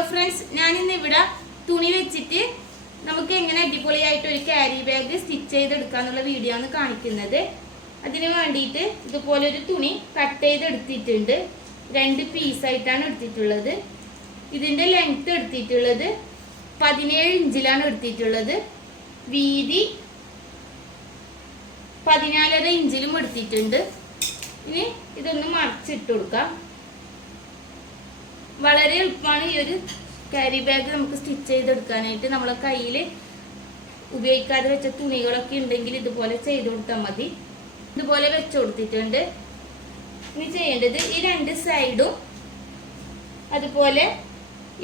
Hello friends, ഞാനിന്ന് ഇവിടെ തുണി വെച്ചിട്ട് നമുക്ക് എങ്ങനെ അടിപൊളിയായിട്ട് ഒരു ക്യാരി ബാഗ് സ്റ്റിച്ച് ചെയ്തെടുക്കാന്നുള്ള വീഡിയോ ആണ് കാണിക്കുന്നത്. അതിന് വേണ്ടിയിട്ട് ഇതുപോലെ ഒരു തുണി കട്ട് ചെയ്തെടുത്തിട്ടുണ്ട്. 2 പീസായിട്ടാണ് എടുത്തിട്ടുള്ളത്. ഇതിൻ്റെ ലെങ്ത് എടുത്തിട്ടുള്ളത് 17 ഇഞ്ചിലാണ് എടുത്തിട്ടുള്ളത്. വീതി 14.5 ഇഞ്ചിലും എടുത്തിട്ടുണ്ട്. ഇനി ഇതൊന്ന് മറിച്ചിട്ട് കൊടുക്കാം. വളരെ എളുപ്പമാണ് ഈ ഒരു ക്യാരി ബാഗ് നമുക്ക് സ്റ്റിച്ച് ചെയ്തെടുക്കാനായിട്ട്. നമ്മളെ കയ്യിൽ ഉപയോഗിക്കാതെ വെച്ച തുണികളൊക്കെ ഉണ്ടെങ്കിൽ ഇതുപോലെ ചെയ്ത് കൊടുത്താൽ മതി. ഇതുപോലെ വെച്ച് കൊടുത്തിട്ടുണ്ട്. ഇനി ചെയ്യേണ്ടത് ഈ 2 സൈഡും അതുപോലെ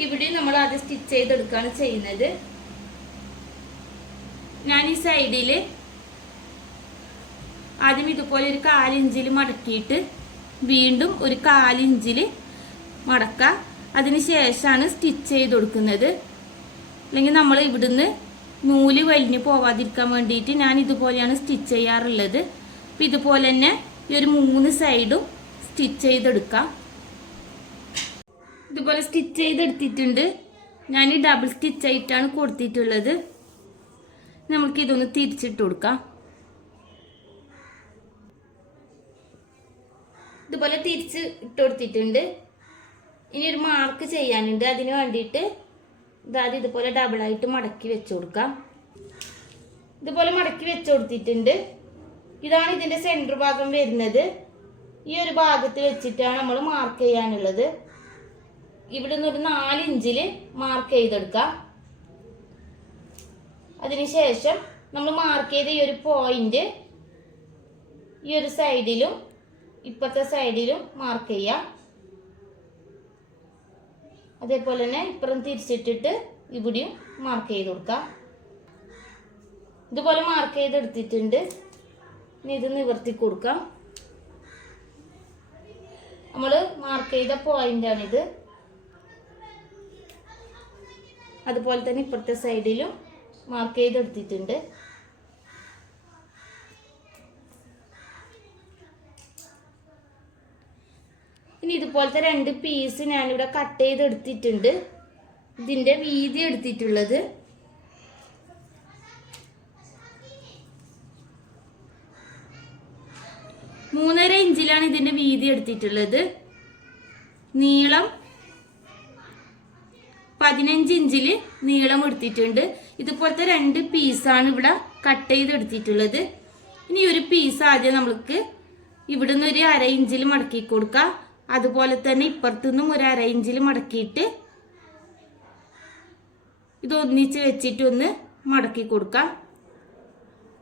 ഇവിടെ നമ്മൾ ആദ്യം സ്റ്റിച്ച് ചെയ്തെടുക്കുകയാണ് ചെയ്യുന്നത്. ഞാൻ ഈ സൈഡിൽ ആദ്യം ഇതുപോലെ ഒരു 1/4 ഇഞ്ചിൽ മടക്കിയിട്ട് വീണ്ടും ഒരു 1/4 ഇഞ്ചിൽ മടക്കുക. അതിന് ശേഷമാണ് സ്റ്റിച്ച് ചെയ്ത് കൊടുക്കുന്നത്. അല്ലെങ്കിൽ നമ്മൾ ഇവിടുന്ന് നൂല് വലിഞ്ഞു പോവാതിരിക്കാൻ വേണ്ടിയിട്ട് ഞാൻ ഇതുപോലെയാണ് സ്റ്റിച്ച് ചെയ്യാറുള്ളത്. അപ്പം ഇതുപോലെ തന്നെ ഈ ഒരു 3 സൈഡും സ്റ്റിച്ച് ചെയ്തെടുക്കാം. ഇതുപോലെ സ്റ്റിച്ച് ചെയ്തെടുത്തിട്ടുണ്ട്. ഞാൻ ഈ ഡബിൾ സ്റ്റിച്ച് ആയിട്ടാണ് കൊടുത്തിട്ടുള്ളത്. നമുക്ക് ഇതൊന്ന് തിരിച്ചിട്ട് കൊടുക്കാം. ഇതുപോലെ തിരിച്ച് ഇട്ട് കൊടുത്തിട്ടുണ്ട്. ഇനി ഒരു മാർക്ക് ചെയ്യാനുണ്ട്. അതിന് വേണ്ടിയിട്ട് ഇതാദ്യം ഇതുപോലെ ഡബിളായിട്ട് മടക്കി വെച്ച് കൊടുക്കാം. ഇതുപോലെ മടക്കി വെച്ച് കൊടുത്തിട്ടുണ്ട്. ഇതാണ് ഇതിൻ്റെ സെൻറ്റർ ഭാഗം വരുന്നത്. ഈ ഒരു ഭാഗത്ത് വെച്ചിട്ടാണ് നമ്മൾ മാർക്ക് ചെയ്യാനുള്ളത്. ഇവിടെ നിന്ന് ഒരു 4 ഇഞ്ചിൽ മാർക്ക് ചെയ്തെടുക്കാം. അതിനുശേഷം നമ്മൾ മാർക്ക് ചെയ്ത ഈ ഒരു പോയിന്റ് ഈ ഒരു സൈഡിലും ഇപ്പുറത്തെ സൈഡിലും മാർക്ക് ചെയ്യാം. അതേപോലെ തന്നെ ഇപ്പുറം തിരിച്ചിട്ടിട്ട് ഇവിടെയും മാർക്ക് ചെയ്ത് കൊടുക്കാം. ഇതുപോലെ മാർക്ക് ചെയ്തെടുത്തിട്ടുണ്ട്. ഇനി ഇത് നിവർത്തി കൊടുക്കാം. നമ്മൾ മാർക്ക് ചെയ്ത പോയിന്റാണിത്. അതുപോലെ തന്നെ ഇപ്പുറത്തെ സൈഡിലും മാർക്ക് ചെയ്തെടുത്തിട്ടുണ്ട്. ഇനി ഇതുപോലത്തെ 2 പീസ് ഞാനിവിടെ കട്ട് ചെയ്തെടുത്തിട്ടുണ്ട്. ഇതിൻ്റെ വീതി എടുത്തിട്ടുള്ളത് 3.5 ഇഞ്ചിലാണ് ഇതിൻ്റെ വീതി എടുത്തിട്ടുള്ളത്. നീളം 15 ഇഞ്ചിൽ നീളം എടുത്തിട്ടുണ്ട്. ഇതുപോലത്തെ 2 പീസാണ് ഇവിടെ കട്ട് ചെയ്തെടുത്തിട്ടുള്ളത്. ഇനി ഒരു പീസ് ആദ്യം നമുക്ക് ഇവിടുന്ന് ഒരു 1/2 ഇഞ്ചിൽ മടക്കി കൊടുക്കാം. അതുപോലെ തന്നെ ഇപ്പുറത്തുനിന്നും ഒരു 1/2 ഇഞ്ചിൽ മടക്കിയിട്ട് ഇതൊന്നിച്ച് വെച്ചിട്ട് ഒന്ന് മടക്കി കൊടുക്കാം.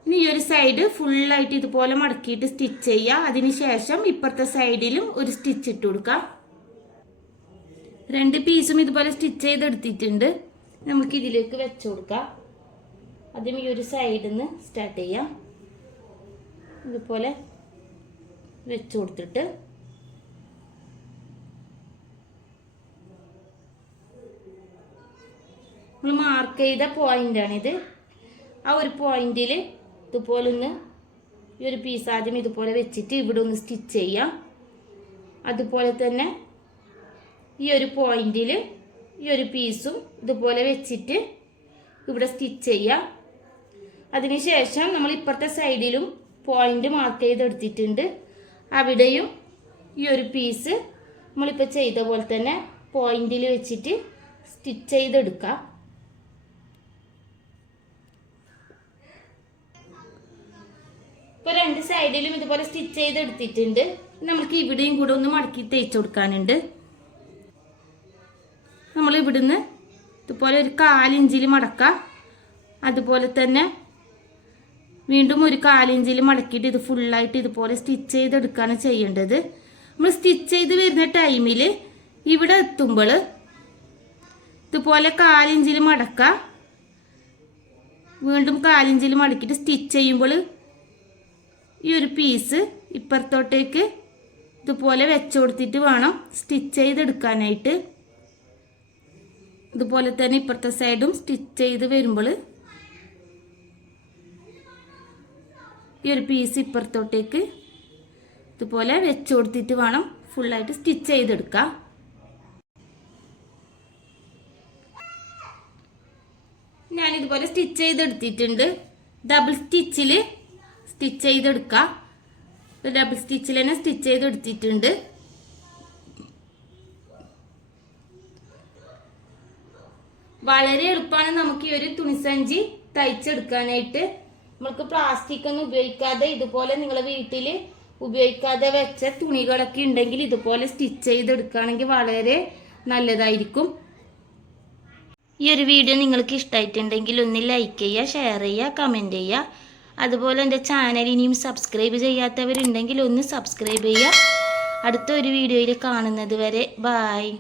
ഇനി ഈ ഒരു സൈഡ് ഫുള്ളായിട്ട് ഇതുപോലെ മടക്കിയിട്ട് സ്റ്റിച്ച് ചെയ്യുക. അതിനുശേഷം ഇപ്പുറത്തെ സൈഡിലും ഒരു സ്റ്റിച്ച് ഇട്ട് കൊടുക്കാം. 2 പീസും ഇതുപോലെ സ്റ്റിച്ച് ചെയ്തെടുത്തിട്ടുണ്ട്. നമുക്ക് ഇതിലേക്ക് വെച്ച് കൊടുക്കാം. ആദ്യം ഈ ഒരു സൈഡിൽ നിന്ന് സ്റ്റാർട്ട് ചെയ്യാം. ഇതുപോലെ വെച്ച് കൊടുത്തിട്ട് നമ്മൾ മാർക്ക് ചെയ്ത പോയിൻ്റാണിത്. ആ ഒരു പോയിന്റിൽ ഇതുപോലെ ഒന്ന് ഈ ഒരു പീസ് ആദ്യം ഇതുപോലെ വെച്ചിട്ട് ഇവിടെ ഒന്ന് സ്റ്റിച്ച് ചെയ്യാം. അതുപോലെ തന്നെ ഈ ഒരു പോയിന്റിൽ ഈ ഒരു പീസും ഇതുപോലെ വെച്ചിട്ട് ഇവിടെ സ്റ്റിച്ച് ചെയ്യാം. അതിനുശേഷം നമ്മൾ ഇപ്പുറത്തെ സൈഡിലും പോയിന്റ് മാർക്ക് ചെയ്തെടുത്തിട്ടുണ്ട്. അവിടെയും ഈ ഒരു പീസ് നമ്മളിപ്പോൾ ചെയ്ത പോലെ തന്നെ പോയിന്റിൽ വെച്ചിട്ട് സ്റ്റിച്ച് ചെയ്തെടുക്കാം. ഇപ്പോൾ 2 സൈഡിലും ഇതുപോലെ സ്റ്റിച്ച് ചെയ്തെടുത്തിട്ടുണ്ട്. നമുക്ക് ഇവിടെയും കൂടെ ഒന്ന് മടക്കി തേച്ച് കൊടുക്കാനുണ്ട്. നമ്മൾ ഇവിടുന്ന് ഇതുപോലെ ഒരു 1/4 ഇഞ്ചിൽ മടക്കാം. അതുപോലെ തന്നെ വീണ്ടും ഒരു 1/4 ഇഞ്ചിൽ മടക്കിയിട്ട് ഇത് ഫുള്ളായിട്ട് ഇതുപോലെ സ്റ്റിച്ച് ചെയ്തെടുക്കുകയാണ് ചെയ്യേണ്ടത്. നമ്മൾ സ്റ്റിച്ച് ചെയ്ത് വരുന്ന ടൈമിൽ ഇവിടെ എത്തുമ്പോൾ ഇതുപോലെ 1/4 ഇഞ്ചിൽ മടക്കാം. വീണ്ടും 1/4 ഇഞ്ചിൽ മടക്കിയിട്ട് സ്റ്റിച്ച് ചെയ്യുമ്പോൾ ഈ ഒരു പീസ് ഇപ്പുറത്തോട്ടേക്ക് ഇതുപോലെ വെച്ച് കൊടുത്തിട്ട് വേണം സ്റ്റിച്ച് ചെയ്തെടുക്കാനായിട്ട്. ഇതുപോലെ തന്നെ ഇപ്പുറത്തെ സൈഡും സ്റ്റിച്ച് ചെയ്ത് വരുമ്പോൾ ഈ ഒരു പീസ് ഇപ്പുറത്തോട്ടേക്ക് ഇതുപോലെ വെച്ച് കൊടുത്തിട്ട് വേണം ഫുള്ളായിട്ട് സ്റ്റിച്ച് ചെയ്തെടുക്കാം. ഇതുപോലെ സ്റ്റിച്ച് ചെയ്തെടുത്തിട്ടുണ്ട്. ഡബിൾ സ്റ്റിച്ചിൽ സ്റ്റിച്ച് ചെയ്തെടുക്കാം. ഡബിൾ സ്റ്റിച്ചിൽ തന്നെ സ്റ്റിച്ച് ചെയ്തെടുത്തിട്ടുണ്ട്. വളരെ എളുപ്പമാണ് നമുക്ക് ഈ ഒരു തുണിസഞ്ചി തയ്ച്ചെടുക്കാനായിട്ട്. നമുക്ക് പ്ലാസ്റ്റിക് ഒന്നും ഉപയോഗിക്കാതെ ഇതുപോലെ നിങ്ങളെ വീട്ടിൽ ഉപയോഗിക്കാതെ വെച്ച തുണികളൊക്കെ ഉണ്ടെങ്കിൽ ഇതുപോലെ സ്റ്റിച്ച് ചെയ്തെടുക്കുകയാണെങ്കിൽ വളരെ നല്ലതായിരിക്കും. ഈ ഒരു വീഡിയോ നിങ്ങൾക്ക് ഇഷ്ടമായിട്ടുണ്ടെങ്കിൽ ഒന്ന് ലൈക്ക് ചെയ്യുക, ഷെയർ ചെയ്യുക, കമൻറ്റ് ചെയ്യുക. അതുപോലെ എൻ്റെ ചാനൽ ഇനിയും സബ്സ്ക്രൈബ് ചെയ്യാത്തവരുണ്ടെങ്കിൽ ഒന്ന് സബ്സ്ക്രൈബ് ചെയ്യുക. അടുത്ത ഒരു വീഡിയോയിൽ കാണുന്നത് വരെ ബായ്.